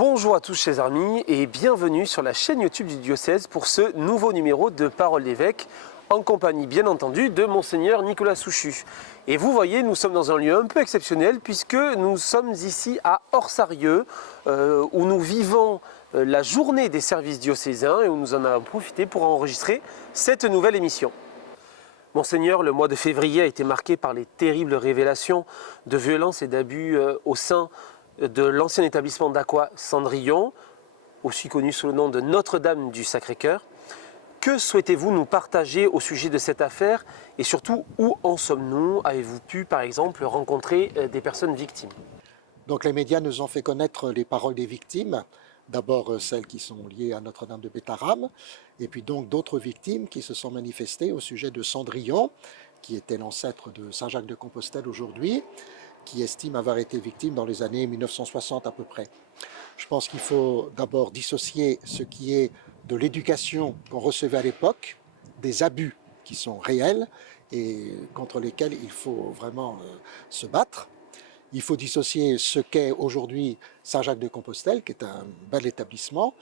Bonjour à tous chers amis et bienvenue sur la chaîne YouTube du diocèse pour ce nouveau numéro de Parole d'évêque en compagnie bien entendu de Monseigneur Nicolas Souchu. Et vous voyez, nous sommes dans un lieu un peu exceptionnel puisque nous sommes ici à Orsarieux où nous vivons la journée des services diocésains et où nous en avons profité pour enregistrer cette nouvelle émission. Monseigneur, le mois de février a été marqué par les terribles révélations de violences et d'abus au sein de l'ancien établissement d'Aqua Cendrillon, aussi connu sous le nom de Notre-Dame du Sacré-Cœur. Que souhaitez-vous nous partager au sujet de cette affaire et surtout où en sommes-nous? Avez-vous pu par exemple rencontrer des personnes victimes? Donc les médias nous ont fait connaître les paroles des victimes, d'abord celles qui sont liées à Notre-Dame de Bétarame, et puis donc d'autres victimes qui se sont manifestées au sujet de Cendrillon, qui était l'ancêtre de Saint-Jacques de Compostelle aujourd'hui, qui estime avoir été victime dans les années 1960 à peu près. Je pense qu'il faut d'abord dissocier ce qui est de l'éducation qu'on recevait à l'époque, des abus qui sont réels et contre lesquels il faut vraiment se battre. Il faut dissocier ce qu'est aujourd'hui Saint-Jacques de Compostelle, qui est un bel établissement,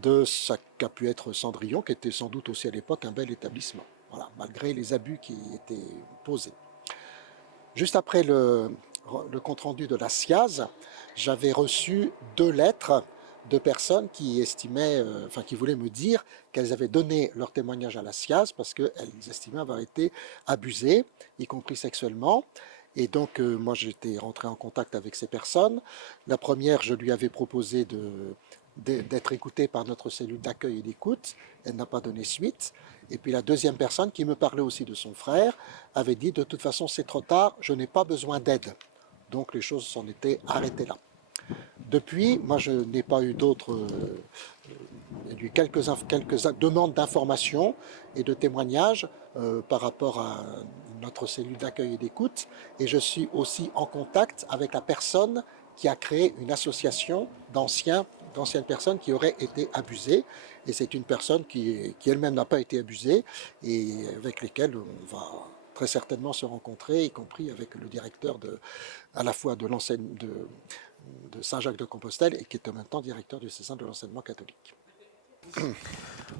de ce qu'a pu être Cendrillon, qui était sans doute aussi à l'époque un bel établissement, voilà, malgré les abus qui étaient posés. Juste après le compte-rendu de la SIAZ, j'avais reçu 2 lettres de personnes qui estimaient, qui voulaient me dire qu'elles avaient donné leur témoignage à la SIAZ parce qu'elles estimaient avoir été abusées, y compris sexuellement. Et donc, moi, j'étais rentré en contact avec ces personnes. La première, je lui avais proposé d'être écoutée par notre cellule d'accueil et d'écoute. Elle n'a pas donné suite. Et puis la deuxième personne, qui me parlait aussi de son frère, avait dit « de toute façon, c'est trop tard, je n'ai pas besoin d'aide ». Donc les choses s'en étaient arrêtées là. Depuis, moi, je n'ai pas eu d'autres... il y a eu quelques demandes d'informations et de témoignages par rapport à notre cellule d'accueil et d'écoute. Et je suis aussi en contact avec la personne qui a créé une association d'anciennes personnes qui auraient été abusées. Et c'est une personne qui elle-même n'a pas été abusée et avec lesquelles on va très certainement se rencontrer, y compris avec le directeur à la fois de Saint-Jacques de Compostelle et qui est en même temps directeur diocésain de l'enseignement catholique.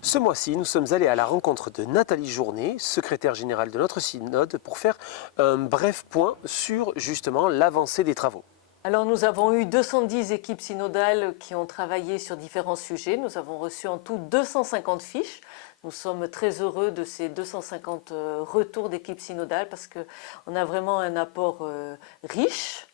Ce mois-ci, nous sommes allés à la rencontre de Nathalie Journet, secrétaire générale de notre synode, pour faire un bref point sur justement l'avancée des travaux. Alors nous avons eu 210 équipes synodales qui ont travaillé sur différents sujets. Nous avons reçu en tout 250 fiches. Nous sommes très heureux de ces 250 retours d'équipes synodales parce qu'on a vraiment un apport riche.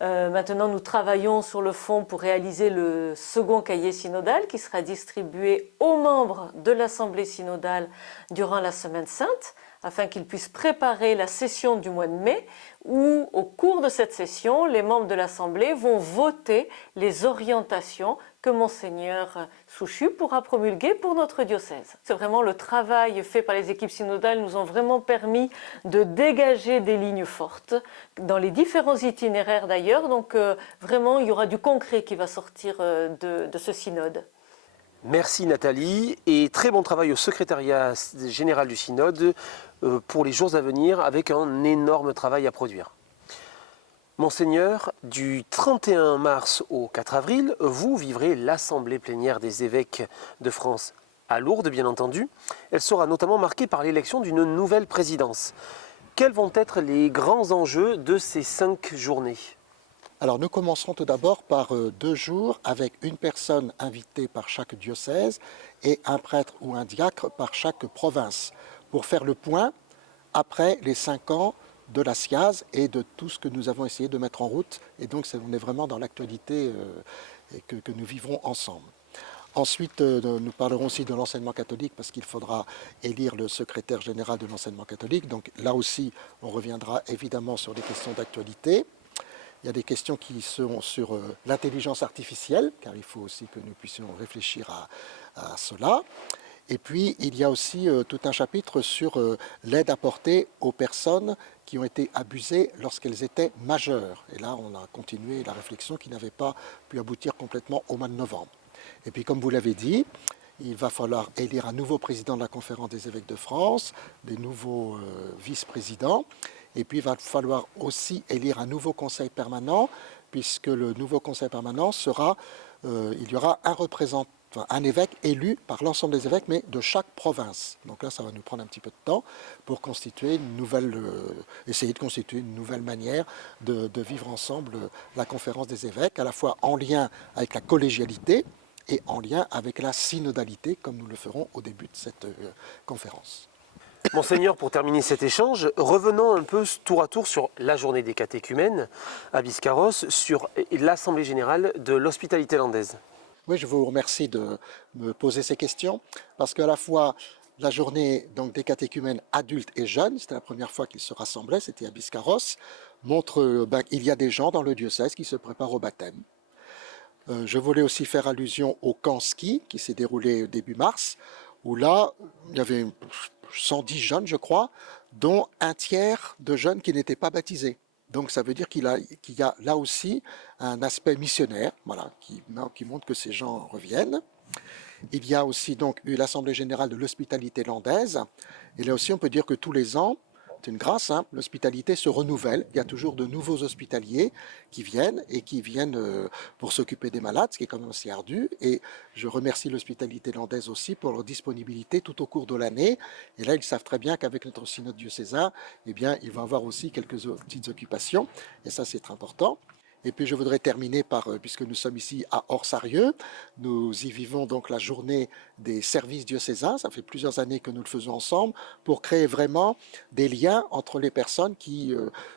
Maintenant, nous travaillons sur le fond pour réaliser le second cahier synodal qui sera distribué aux membres de l'Assemblée synodale durant la Semaine Sainte, afin qu'ils puissent préparer la session du mois de mai, où, au cours de cette session, les membres de l'Assemblée vont voter les orientations que Monseigneur Souchu pourra promulguer pour notre diocèse. C'est vraiment le travail fait par les équipes synodales nous ont vraiment permis de dégager des lignes fortes dans les différents itinéraires d'ailleurs. Donc vraiment, il y aura du concret qui va sortir de ce synode. Merci Nathalie et très bon travail au secrétariat général du synode pour les jours à venir avec un énorme travail à produire. Monseigneur, du 31 mars au 4 avril, vous vivrez l'Assemblée plénière des évêques de France à Lourdes, bien entendu. Elle sera notamment marquée par l'élection d'une nouvelle présidence. Quels vont être les grands enjeux de ces 5 journées ? Alors nous commencerons tout d'abord par 2 jours avec une personne invitée par chaque diocèse et un prêtre ou un diacre par chaque province pour faire le point après les 5 ans de la SIAZ et de tout ce que nous avons essayé de mettre en route. Et donc on est vraiment dans l'actualité que nous vivrons ensemble. Ensuite, nous parlerons aussi de l'enseignement catholique parce qu'il faudra élire le secrétaire général de l'enseignement catholique. Donc là aussi, on reviendra évidemment sur les questions d'actualité. Il y a des questions qui seront sur l'intelligence artificielle, car il faut aussi que nous puissions réfléchir à cela. Et puis, il y a aussi tout un chapitre sur l'aide apportée aux personnes qui ont été abusées lorsqu'elles étaient majeures. Et là, on a continué la réflexion qui n'avait pas pu aboutir complètement au mois de novembre. Et puis, comme vous l'avez dit, il va falloir élire un nouveau président de la Conférence des évêques de France, des nouveaux vice-présidents. Et puis, il va falloir aussi élire un nouveau conseil permanent, puisque le nouveau conseil permanent sera il y aura un représentant, enfin, un évêque élu par l'ensemble des évêques, mais de chaque province. Donc là, ça va nous prendre un petit peu de temps pour constituer une nouvelle, essayer de constituer une nouvelle manière de vivre ensemble la conférence des évêques, à la fois en lien avec la collégialité et en lien avec la synodalité, comme nous le ferons au début de cette conférence. Monseigneur, pour terminer cet échange, revenons un peu tour à tour sur la journée des catéchumènes à Biscarrosse, sur l'Assemblée générale de l'hospitalité landaise. Oui, je vous remercie de me poser ces questions, parce qu'à la fois la journée donc, des catéchumènes adultes et jeunes, c'était la première fois qu'ils se rassemblaient, c'était à Biscarrosse, montre qu'il y a des gens dans le diocèse qui se préparent au baptême. Je voulais aussi faire allusion au camp ski qui s'est déroulé début mars, où là, il y avait 110 jeunes, je crois, dont un tiers de jeunes qui n'étaient pas baptisés. Donc ça veut dire qu'il y a là aussi un aspect missionnaire, voilà, qui montre que ces gens reviennent. Il y a aussi donc eu l'Assemblée générale de l'hospitalité landaise, et là aussi on peut dire que tous les ans, c'est une grâce, hein, l'hospitalité se renouvelle, il y a toujours de nouveaux hospitaliers qui viennent pour s'occuper des malades, ce qui est quand même assez ardu, et je remercie l'hospitalité landaise aussi pour leur disponibilité tout au cours de l'année, et là ils savent très bien qu'avec notre synode diocésain, eh bien il va y avoir aussi quelques petites occupations, et ça c'est très important. Et puis je voudrais terminer par, puisque nous sommes ici à Orsarieux, nous y vivons donc la journée des services diocésains, ça fait plusieurs années que nous le faisons ensemble, pour créer vraiment des liens entre les personnes qui,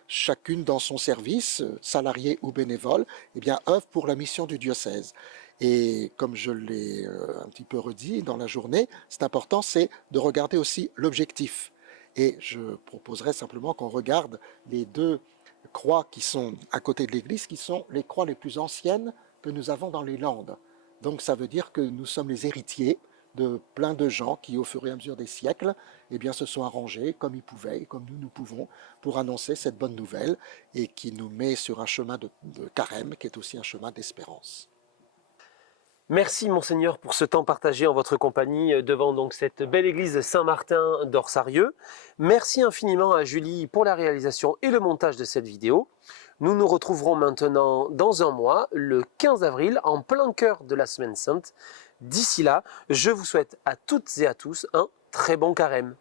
chacune dans son service, salarié ou bénévole, eh bien, œuvrent pour la mission du diocèse. Et comme je l'ai un petit peu redit dans la journée, c'est important, c'est de regarder aussi l'objectif. Et je proposerais simplement qu'on regarde les deux croix qui sont à côté de l'église, qui sont les croix les plus anciennes que nous avons dans les Landes. Donc ça veut dire que nous sommes les héritiers de plein de gens qui, au fur et à mesure des siècles, eh bien, se sont arrangés comme ils pouvaient, comme nous pouvons, pour annoncer cette bonne nouvelle et qui nous met sur un chemin de carême, qui est aussi un chemin d'espérance. Merci Monseigneur pour ce temps partagé en votre compagnie devant donc cette belle église Saint-Martin d'Orsarieux. Merci infiniment à Julie pour la réalisation et le montage de cette vidéo. Nous nous retrouverons maintenant dans un mois, le 15 avril, en plein cœur de la Semaine Sainte. D'ici là, je vous souhaite à toutes et à tous un très bon carême.